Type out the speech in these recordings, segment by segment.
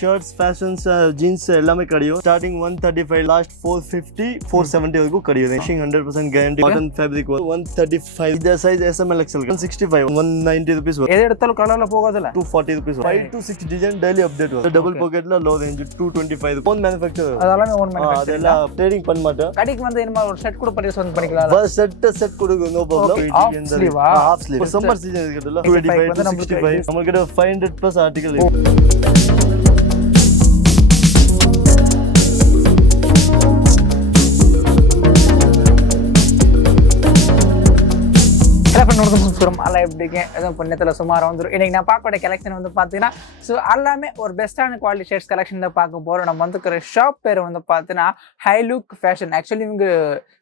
Shirts fashions jeans எல்லாமே கிடைக்கும். Starting 135 last 450 470 வரைக்கும் கிடைக்கும். Washing 100% guarantee. Cotton fabric 135. இந்த சைஸ் SML XL 165 190 rupees எது எடுத்தாலும் கலர்ல போகாதுல 240 rupees 5 to 6 design daily update வரும். டபுள் பாக்கெட்ல லோ ரேஞ்ச் 225. ஓன் மேனுஃபேக்சர் அதெல்லாம் ஓன் மேனுஃபேக்சர் அதெல்லாம் ட்ரேடிங் பண்ண மாட்டோம். கடைக்கு வந்து என்ன ஒரு செட் கூட பர்ச்சேஸ் வந்து பண்ணிக்கலாம். பஸ் செட் கொடுங்க no problem. Off sleeve summer season இருக்குதுல 285 to 65 நமக்கு 500 plus ஆர்டிகல் சுமார் வந்துடும். இன்னைக்கு நான் பார்க்கக்கூடிய கலெக்ஷன் வந்து பார்த்தீங்கன்னா ஸோ எல்லாமே ஒரு பெஸ்ட்டான குவாலிட்டி ஷர்ட்ஸ் கலெக்ஷன் தான் பார்க்க போகிறோம். நம்ம வந்துக்கிற ஷாப் பேர் வந்து பார்த்தீங்கன்னா ஹை லுக் ஃபேஷன். ஆக்சுவலி இவங்க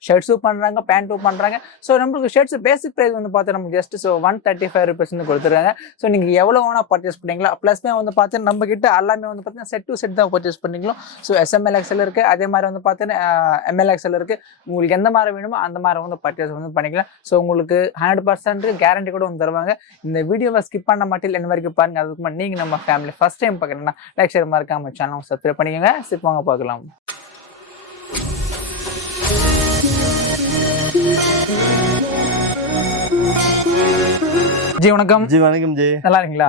ஷர்ட்ஸும் பண்ணுறாங்க, பேண்ட்டும் பண்ணுறாங்க. ஸோ நம்மளுக்கு ஷர்ட்ஸ் பேசிக் ப்ரைஸ் வந்து பார்த்தீங்கன்னா நம்ம ஜஸ்ட் ஸோ 135 rupees வந்து கொடுத்துருக்காங்க. ஸோ நீங்கள் எவ்வளோ வேணால் பர்ச்சேஸ் பண்ணிக்கலாம். ப்ளஸ்மே வந்து பார்த்தீங்கன்னா நம்ம கிட்ட எல்லாமே வந்து பார்த்தீங்கன்னா செட் டு செட் தான் பர்ச்சேஸ் பண்ணிக்கலாம். ஸோ SML XL இருக்குது, அதே மாதிரி வந்து பார்த்தீங்கன்னா ML XL இருக்குது. உங்களுக்கு எந்த மாதிரி வேணுமோ அந்த மாதிரி வந்து பர்ச்சேஸ் வந்து பண்ணிக்கலாம். ஸோ உங்களுக்கு 100% கேரண்டி கூட வந்து தருவாங்க. இந்த வீடியோவை ஸ்கிப் பண்ண மாட்டேன் என்ன வரைக்கும் பாருங்க. அதுக்கு நீங்க நம்ம ஃபேமிலி ஃபர்ஸ்ட் டைம் பார்க்கறீங்கன்னா லைக் ஷேர் மறக்காம சேனலை சப்ஸ்கிரைப் பண்ணிக்கோங்க. சிப்பாங்க பார்க்கலாம். ஜி வணக்கம். ஜி வணக்கம் ஜி. நல்லா இருக்கீங்களா?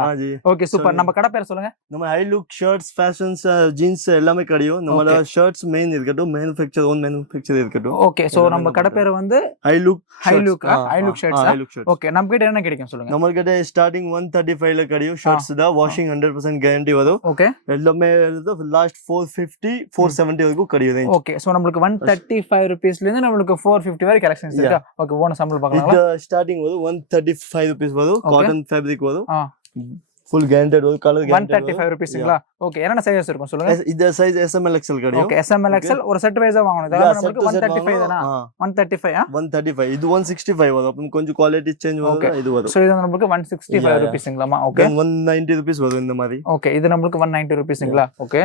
Okay super. நம்ம கடை பேர் சொல்லுங்க. நம்ம high look shirts fashions jeans எல்லாமே கிடைக்கும். நம்மளோட ஷர்ட்ஸ் மெயின் இருக்கட்டும், மேனுஃபேக்சர் ஓன் மேனுஃபேக்சர் இருக்கட்டும். ஓகே சோ நம்ம கடை பேர் வந்து ஹை லுக் ஷர்ட்ஸ். ஓகே நம்ம கிட்ட என்ன கிடைக்கும் சொல்லுங்க. நம்ம கிட்ட ஸ்டார்டிங் 135 ல கிடைக்கும் ஷர்ட்ஸ் தான். வாஷிங் 100% கேரண்டி வரும். ஓகே எல்லாமே லாஸ்ட் 450 470 வரைக்கும் கிடைக்கும். ஓகே சோ நமக்கு 135 rupees ல இருந்து நமக்கு 450 வரை கலெக்ஷன்ஸ் இருக்கா? ஓகே ஓன சாம்பிள் பார்க்கலாம். இது ஸ்டார்டிங் வந்து 135 rupees வரும். காட்டன் ஃபேப்ரிக் வரும். full guaranteed ஒரு கலர் guaranteed 135 rupeesங்களா? ஓகே என்னென்ன சைஸ் இருக்கும் சொல்லுங்க. இந்த சைஸ் SML XL கிடைக்கும். ஓகே SML XL ஒரு செட் வைஸா வாங்கணும். இதெல்லாம் நமக்கு 135 தானா? 135 இது 165 வரும். அப்ப கொஞ்சம் குவாலிட்டி சேஞ்ச் வரும். இது வரும். சோ இது நமக்கு 165 rupeesங்களாமா? ஓகே 190 rupees வரும் இந்த மாதிரி. ஓகே இது நமக்கு 190 rupeesங்களா? ஓகே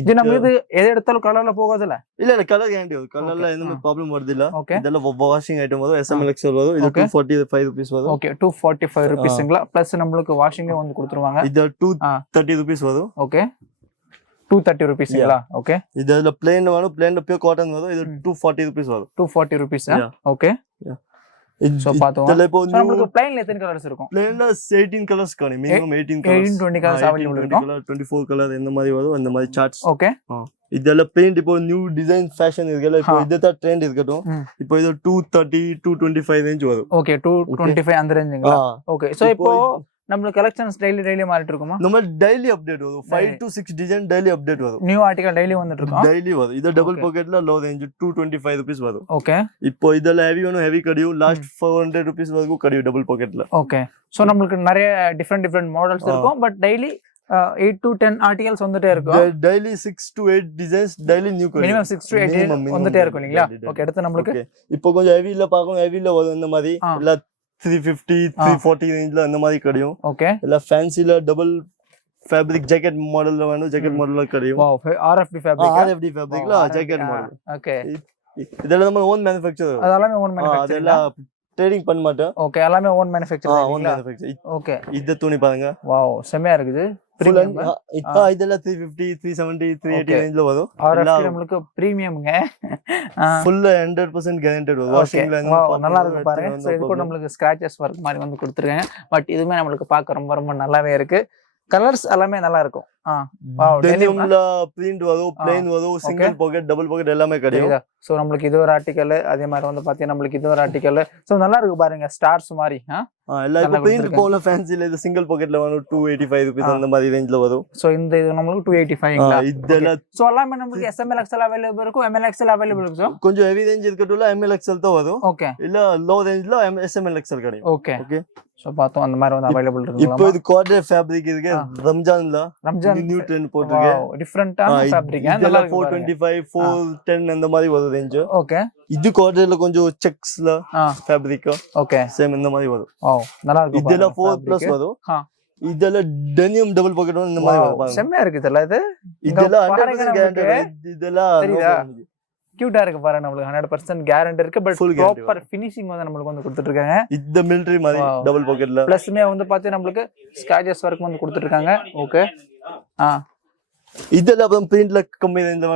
இது நம்ம இது எது எடுத்தாலும் கலர்ல போகாதுல? இல்ல கலர் கேரண்டி வரும். கலர்ல எந்த ப்ராப்ளம் வருது இல்ல. இதெல்லாம் வாஷிங் ஐட்டம் வரும். SML XL வரும். இது 245 rupees வரும். ஓகே 245 rupeesங்களா? பிளஸ் நமக்கு வாஷிங்கே வந்து கொடுத்துருவாங்க. இது 230 rupees வரும். ஓகே 230 rupeesங்களா? ஓகே இதுல plain வரும். plain பியூர் காட்டன் வரும். இது 240 rupees வரும். 240 rupees. ஓகே சோ பாத்தோம். நமக்கு பிளைன்ல எத்தனை கலர்ஸ் இருக்கும்? பிளைன்ல 18 கலர்ஸ் காணி. மினிமம் 18 கலர்ஸ் 20 கலர்ஸ் அவேலபிள் இருக்கும். 24 கலர் இந்த மாதிரி வரும். அந்த மாதிரி சார்ட்ஸ். ஓகே இதெல்லாம் பெயிண்ட் இப்போ நியூ டிசைன் ஃபேஷன் இருக்குல. இப்போ இதுதான் ட்ரெண்ட் இருக்கட்டும். இப்போ இது 230 225 ரேஞ்ச் வரும். ஓகே 225 அந்த ரேஞ்சுங்களா? ஓகே சோ இப்போ நம்மளுக்கு கலெக்ஷன்ஸ் டெய்லி மாறிட்டு இருக்குமா? நம்ம டெய்லி அப்டேட் வரும். 5 to 6 டிசைன் டெய்லி அப்டேட் வரும். நியூ ஆர்டிகல் டெய்லி வந்துட்டு இருக்கும். டெய்லி வரும். இது டபுள் பாக்கெட்ல லோ ரேஞ்ச் 225 rupees வரும். ஓகே இப்போ இதெல்லாம் ஹெவி வேணும் ஹெவி கிடையும். லாஸ்ட் 400 rupees வரைக்கும் கிடையும் டபுள் பாக்கெட்ல. ஓகே சோ நம்மளுக்கு நிறைய டிஃபரெண்ட் மாடல்ஸ் இருக்கும். பட் டெய்லி 8 to 10 ஆர்டிகல்ஸ் வந்துட்டே இருக்கும். Daily 6 to 8 designs daily new கிடைக்கும். மினிமம் 6 to 8 வந்துட்டே இருக்கும் இல்லீங்களா? ஓகே அடுத்து நம்மளுக்கு இப்போ கொஞ்சம் ஹெவில பார்க்கணும். ஹெவில வரும் இந்த மாதிரி இல்ல 350 340 ரேஞ்ச்ல அந்த மாதிரி கிடைக்கும். ஓகே இல்ல ஃபேன்சில டபுள் ஃபேப்ரிக் ஜாக்கெட் மாடல்ல வேணும். ஜாக்கெட் மாடல்ல கிடைக்கும். வாவ் RFD ஃபேப்ரிக்ல ஜாக்கெட் மாடல். ஓகே இதெல்லாம் நம்ம ஓன் மேனுஃபேக்சர். அதெல்லாம் ஓன் மேனுஃபேக்சர். அதெல்லாம் ட்ரேடிங் பண்ண மாட்டோம். ஓகே எல்லாமே own manufacture. Own manufacture. Okay இந்த துணி பாருங்க. வாவ் செமையா இருக்குது. இப்போ இதெல்லாம் 350 370 380 ரேஞ்ச்ல வரும். RFD நமக்கு பிரீமியம்ங்க. ஃபுல் 100% கேரண்டட் வரும். வாஷிங்ல நல்லா இருக்கு பாருங்க. சோ இது கூட நமக்கு ஸ்கிராச்சஸ் வர்க் மாதிரி வந்து கொடுத்திருக்காங்க. பட் இதுமே நமக்கு பார்க்க ரொம்ப நல்லாவே இருக்கு. கலர்ஸ் எல்லாமே நல்லா இருக்கும். டெனிம்ல பிரிண்ட் வரும், பிளைன் வரும், சிங்கிள் பாக்கெட் டபுள் பாக்கெட் எல்லாமே கிடைக்கும். சோ நமக்கு இது ஒரு ஆர்டிகல். அதே மாதிரி வந்து பாத்தீங்கன்னா நமக்கு இது ஒரு ஆர்டிகல். சோ நல்லா இருக்கு பாருங்க ஸ்டார்ஸ் மாதிரி. எல்லா பிரிண்ட் போல ஃபேன்சில இது சிங்கிள் பாக்கெட்ல வரும் 285 rupees அந்த மாதிரி ரேஞ்ச்ல வரும். சோ இந்த இது நமக்கு 285ங்களா? இதெல்லாம் சோ எல்லாமே நமக்கு SML XL அவேலபிள் இருக்கும். ML XL அவேலபிள் இருக்கும். கொஞ்சம் ஹெவி ரேஞ்ச் இருக்கட்டும்ல ML XL தான் வரும். ஓகே இல்ல லோ ரேஞ்ச்ல SML XL கிடைக்கும். ஓகே ஓகே சோ பாத்தோம் அந்த மாதிரி வந்து அவேலபிள் இருக்கு. இப்போ இது காட்டன் ஃபேப்ரிக் இருக்கு. ரம்ஜான் நியூ ட்ரெண்ட் போட்டுருக்கு. டிஃபரண்டான ஃபேப்ரிக். நல்லா 425 410 அந்த மாதிரி வரும் ரேஞ்ச். ஓகே இது காட்டன்ல கொஞ்சம் செக்ஸ்ல ஃபேப்ரிக். ஓகே சேம் இந்த மாதிரி வரும். நல்லா இருக்கு. இதெல்லாம் 4+ வரும். இதெல்லாம் டெனிம் டபுள் பாக்கெட் இந்த மாதிரி வரும். செமையா இருக்கு இதெல்லாம். இதெல்லாம் 100% கேரண்டட். இதெல்லாம் கியூட்டா இருக்கு பாருங்க. நமக்கு 100% கேரண்டி இருக்கு. பட் ப்ராப்பர் ஃபினிஷிங் வந்து நமக்கு வந்து கொடுத்துட்டு இருக்காங்க. இந்த மிலிட்டரி மாதிரி டபுள் பாக்கெட்ல பிளஸ்மே வந்து பாத்தீங்கன்னா நமக்கு ஸ்கிராச்சஸ் வர்க் வந்து கொடுத்துட்டு இருக்காங்க. ஓகே இதெல்லாம் அப்புறம் பிரிண்ட்ல கம்மி இந்த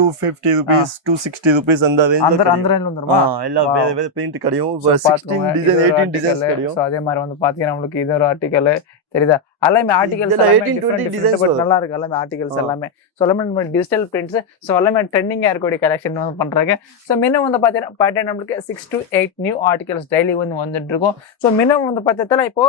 250 rupees 260 rupees அந்த அந்த ரேஞ்சில வந்துருமா எல்லாம் வேற பிரிண்ட் கிடையும் 16 டிசைன் 18 டிசைன்ஸ் கிடையும் சோ அதே மாதிரி வந்து பாத்தீங்கன்னா உங்களுக்கு இது ஒரு ஆர்டிகல் தெரியுதா எல்லாமே ஆர்டிகல்ஸ் 18 20 டிசைன்ஸ் நல்லா இருக்கு எல்லாமே ஆர்டிகல்ஸ் எல்லாமே சோ எல்லாமே டிஜிட்டல் பிரிண்ட்ஸ் சோ எல்லாமே ட்ரெண்டிங்கா இருக்கக்கூடிய கலெக்ஷன் வந்து பண்றாங்க சோ மினிமம் வந்து பாத்தீங்கன்னா பாட்டே நமக்கு 6 to 8 நியூ ஆர்டிகல்ஸ் டெய்லி வந்து வந்துட்டு இருக்கும் சோ மினிமம் வந்து பாத்தீங்கன்னா இப்போ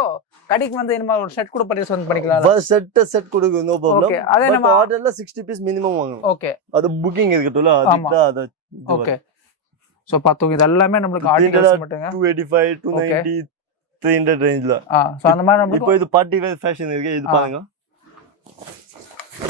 கடைக்கு வந்து இந்த மாதிரி ஒரு செட் கூட பர்ச்சேஸ் வந்து பண்ணிக்கலாம் பஸ் செட் கொடுங்க நோ ப்ராப்ளம் ஓகே அதே நம்ம ஆர்டர்ல 60 பீஸ் மினிமம் வாங்கணும் ஓகே அது புக்கிங் இருக்குதுல அதுக்கு அது ஓகே சோ பாத்தோம் இது எல்லாமே நமக்கு ஆர்டிகல்ஸ் மட்டுங்க 285 290 300 ரேஞ்ச்ல சோ அந்த மாதிரி நமக்கு இப்போ இது பார்ட்டி வேர் ஃபேஷன் இருக்கு இது பாருங்க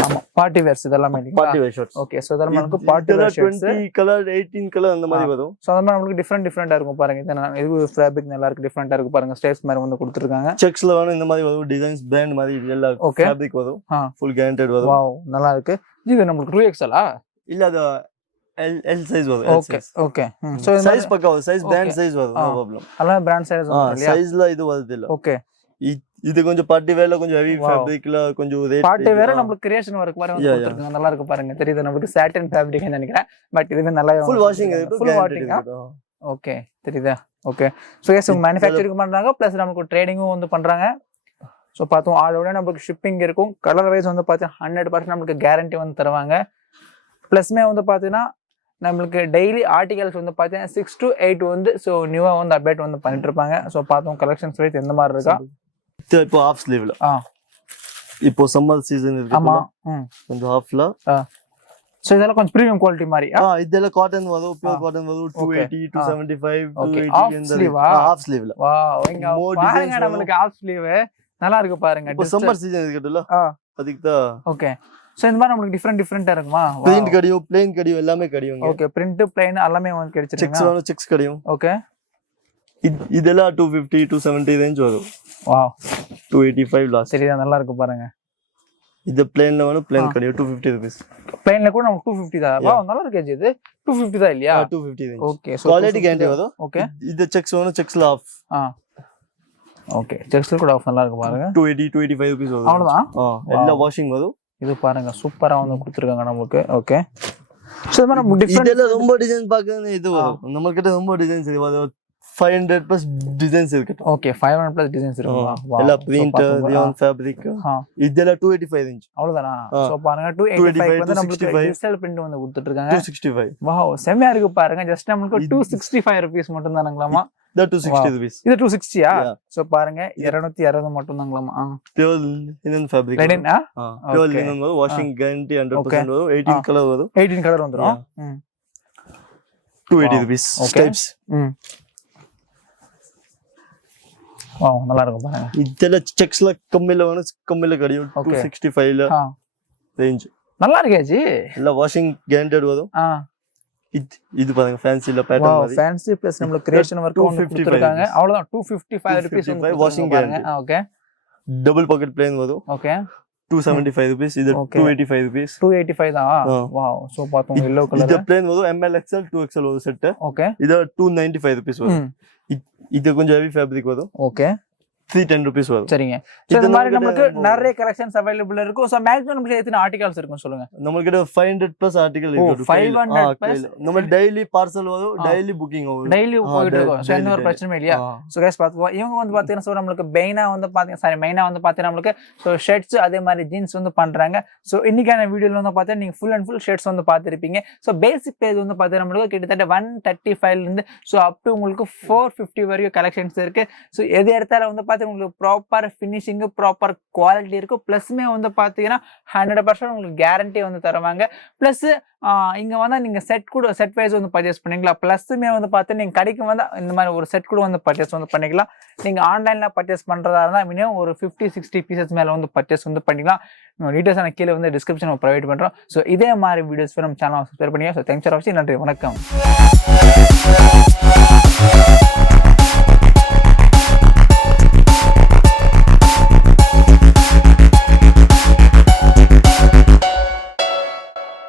ஆமா பார்ட்டி வேர்ஸ் இதெல்லாம் party wear shirts okay so இதெல்லாம் நமக்கு party wear shirts 20 colour 18 colour அந்த மாதிரி வரும் சோ அந்த மாதிரி நமக்கு டிஃபரண்டா இருக்கும் பாருங்க இது ஃபேப்ரிக் நல்லா இருக்கு டிஃபரண்டா இருக்கு பாருங்க ஸ்டேப்ஸ் மாதிரி வந்து கொடுத்திருக்காங்க செக்ஸ்ல வேணும் இந்த மாதிரி வரும் டிசைன்ஸ் பிராண்ட் மாதிரி எல்லாம் ஃபேப்ரிக் வரும் ফুল கேரண்டட் வரும் வாவ் நல்லா இருக்கு இது நமக்கு 2XL இல்ல அது L size வரும் ஓகே ஓகே சோ சைஸ் பக்கா சைஸ் பிராண்ட் சைஸ் வரும் நோ ப்ராப்ளம் எல்லா பிராண்ட் சைஸ் வரும் இல்லையா சைஸ்ல இது வருது இல்ல ஓகே இது கொஞ்சம் பார்ட்டி வேர்ல கொஞ்சம் ஹெவி ஃபேப்ரிக்ல கொஞ்சம் ரேட் பார்ட்டி வேர் நமக்கு கிரியேஷன் வர்க் மாதிரி வந்து கொடுத்திருக்காங்க நல்லா இருக்கு பாருங்க தெரியுது நமக்கு சாட்டின் ஃபேப்ரிக் நினைக்கிறேன் பட் இதுவே நல்லா ফুল வாஷிங் இருக்கு ফুল வாஷிங் ஓகே தெரியுதா ஓகே சோ எஸ் manufacturing பண்றாங்க ப்ளஸ் நமக்கு ட்ரேடிங்கும் வந்து பண்றாங்க சோ பாத்தோம் ஆலோட நமக்கு ஷிப்பிங் இருக்கும் கலர் வைஸ் வந்து பாத்தீங்கன்னா 100% நமக்கு கேரண்டி வந்து தருவாங்க ப்ளஸ்மே வந்து பாத்தீங்கன்னா நமக்கு டெய்லி ஆர்டிகல்ஸ் வந்து பாத்தீங்கன்னா 6 to 8 வந்து சோ நியூவா வந்து அப்டேட் வந்து பண்ணிட்டு இருப்பாங்க சோ பாத்தோம் கலெக்ஷன்ஸ் வைஸ் எந்த மாதிரி இருக்கா இப்போ ஹாஃப் ஸ்லீவ்ல இப்போ சம்மர் சீசன் இருக்கு ஆமா கொஞ்சம் ஹாஃப்ல சோ இதெல்லாம் கொஞ்சம் பிரீமியம் குவாலிட்டி மாதிரி இதெல்லாம் காட்டன் வரும் பியூர் காட்டன் வரும் 280 275 280 இந்த ஹாஃப் ஸ்லீவ்ல வாவ் இங்க பாருங்க நமக்கு ஹாஃப் ஸ்லீவ் நல்லா இருக்கு பாருங்க இப்போ சம்மர் சீசன் இருக்குதுல அதுக்கு தான் ஓகே சோ இந்த மாதிரி நமக்கு டிஃபரெண்டா இருக்குமா பிரிண்ட் கடியோ ப்ளைன் கடியோ எல்லாமே கடியும் ஓகே பிரிண்ட் ப்ளைன் எல்லாமே வந்து கிடைச்சிருக்கு செக்ஸ் வேணும் செக்ஸ் கடியும் ஓகே இதெல்லாம் 250 270 ரேஞ்ச் வரும் வாவ் 285 லாஸ்ட் சரியா நல்லா இருக்கு பாருங்க இது ப்ளைன்ல வேணும் ப்ளைன் கடியோ 250 rupees ப்ளைன்ல கூட நமக்கு 250 தான் வாவ் நல்லா இருக்கு இது 250 தான் இல்லையா 250 range okay so quality guarantee வரும் ஓகே இது செக்ஸ் வேணும் செக்ஸ்ல ஆஃப் ஓகே செக்ஸ்ல கூட ஆஃப் நல்லா இருக்கு பாருங்க 280 285 rupees வரும் அவ்வளவுதான் எல்லா வாஷிங் வரும் இது பாருங்க சூப்பரா வந்து கொடுத்திருக்காங்க நமக்கு ஓகே சோ நம்ம டிஃபரண்ட் இதெல்லாம் ரொம்ப டிசைன் பார்க்கறது இது வரும் நம்ம கிட்ட ரொம்ப டிசைன்ஸ் இருக்கு 500 plus டிசைன்ஸ் இருக்கு ஓகே 500 plus டிசைன்ஸ் இருக்கு எல்லா பிரிண்ட் ரியான் ஃபேப்ரிக் இதெல்லாம் 285 இன்ச் அவ்வளவுதானா சோ பாருங்க 285 வந்து நமக்கு டிஜிட்டல் பிரிண்ட் வந்து கொடுத்துட்டு இருக்காங்க 265 வாவ் செமையா இருக்கு பாருங்க ஜஸ்ட் நமக்கு 265 rupees மட்டும் தானங்களாமா that 260 rupees இது 260 சோ பாருங்க 260 மட்டும் தாங்களாமா pure linen fabric linen pure linen வரும் வாஷிங் கேரண்டி 100% வரும் 18 கலர் வரும் 18 கலர் வந்துரும் 280 rupees types வாவ் நல்லா இருக்கு பாருங்க இதெல்லாம் செக்ஸ்ல கம்மில வேணும் கம்மில கடியும் 265 ல ரேஞ்ச் நல்லா இருக்கே ஜி எல்லாம் வாஷிங் கேரண்டட் வரும் இது பாருங்க ஃபேன்சில பேட்டர்ன் மாதிரி ஃபேன்சி பிளஸ் நம்ம கிரியேஷன் வர்க் வந்து கொடுத்திருக்காங்க அவ்வளவுதான் 255 rupees washing guarantee okay double pocket plane வரும் ஓகே 275 rupees இது 285 rupees 285 தான் வாவ் சோ பாத்தோம் yellow color இது பிளேன் வரும் ML XL 2XL வரும் செட் ஓகே இது 295 rupees வரும் இது கொஞ்சம் ஹெவி ஃபேப்ரிக் வரும் ஓகே 310 rupees வரும் சரிங்க சோ இந்த மாதிரி நமக்கு நிறைய கலெக்ஷன்ஸ் அவைலபிள் இருக்கும் சோ மேக்ஸிமம் நமக்கு எத்தனை ஆர்டிகல்ஸ் இருக்கும் சொல்லுங்க நமக்கு கிட்ட 500 plus ஆர்டிகல் இருக்கு 500 plus நம்ம டெய்லி பார்சல் வரும் டெய்லி புக்கிங் ஆகும் டெய்லி போயிட்டு இருக்கும் சோ எந்த ஒரு பிரச்சனையும் இல்லையா சோ गाइस பாத்துக்கோ இவங்க வந்து பாத்தீங்கன்னா சோ நமக்கு மெயினா வந்து பாத்தீங்கன்னா நமக்கு சோ ஷர்ட்ஸ் அதே மாதிரி ஜீன்ஸ் வந்து பண்றாங்க சோ இன்னைக்கான வீடியோல வந்து பாத்தீங்கன்னா நீங்க ஃபுல் அண்ட் ஃபுல் ஷர்ட்ஸ் வந்து பாத்திருப்பீங்க சோ பேசிக் பேஜ் வந்து பாத்தீங்கன்னா நமக்கு கிட்டத்தட்ட 135 ல இருந்து சோ அப் டு உங்களுக்கு 450 வரைக்கும் கலெக்ஷன்ஸ் இருக்கு சோ எது எடுத்தாலும் வந்து பாத்தீங்கன்னா உங்களுக்கு ப்ராப்பர் ஃபினிஷிங் ப்ராப்பர் குவாலிட்டி இருக்கும் ப்ளஸ்மே வந்து பாத்தீங்கன்னா 100% உங்களுக்கு கேரண்டி வந்து தருவாங்க ப்ளஸ் இங்க வந்து நீங்க செட் வைஸ் வந்து பர்ச்சேஸ் பண்ணிக்கலாம் ப்ளஸ்மே வந்து பார்த்து நீங்க கடைக்கு வந்து இந்த மாதிரி ஒரு செட் கூட வந்து பர்ச்சேஸ் வந்து பண்ணிக்கலாம் நீங்க ஆன்லைன்ல பர்ச்சேஸ் பண்றதா இருந்தா மினிமம் ஒரு 50-60 பீசஸ் மேல வந்து பர்ச்சேஸ் வந்து பண்ணிக்கலாம் டீடைல்ஸ் நான் கீழே வந்து டிஸ்கிரிப்ஷன் ப்ரொவைட் பண்றோம் ஸோ இதே மாதிரி வீடியோஸ் நம்ம சேனல் சப்ஸ்கிரைப் பண்ணியா ஸோ தேங்க்ஸ் ஃபார் வாட்சிங் நன்றி வணக்கம்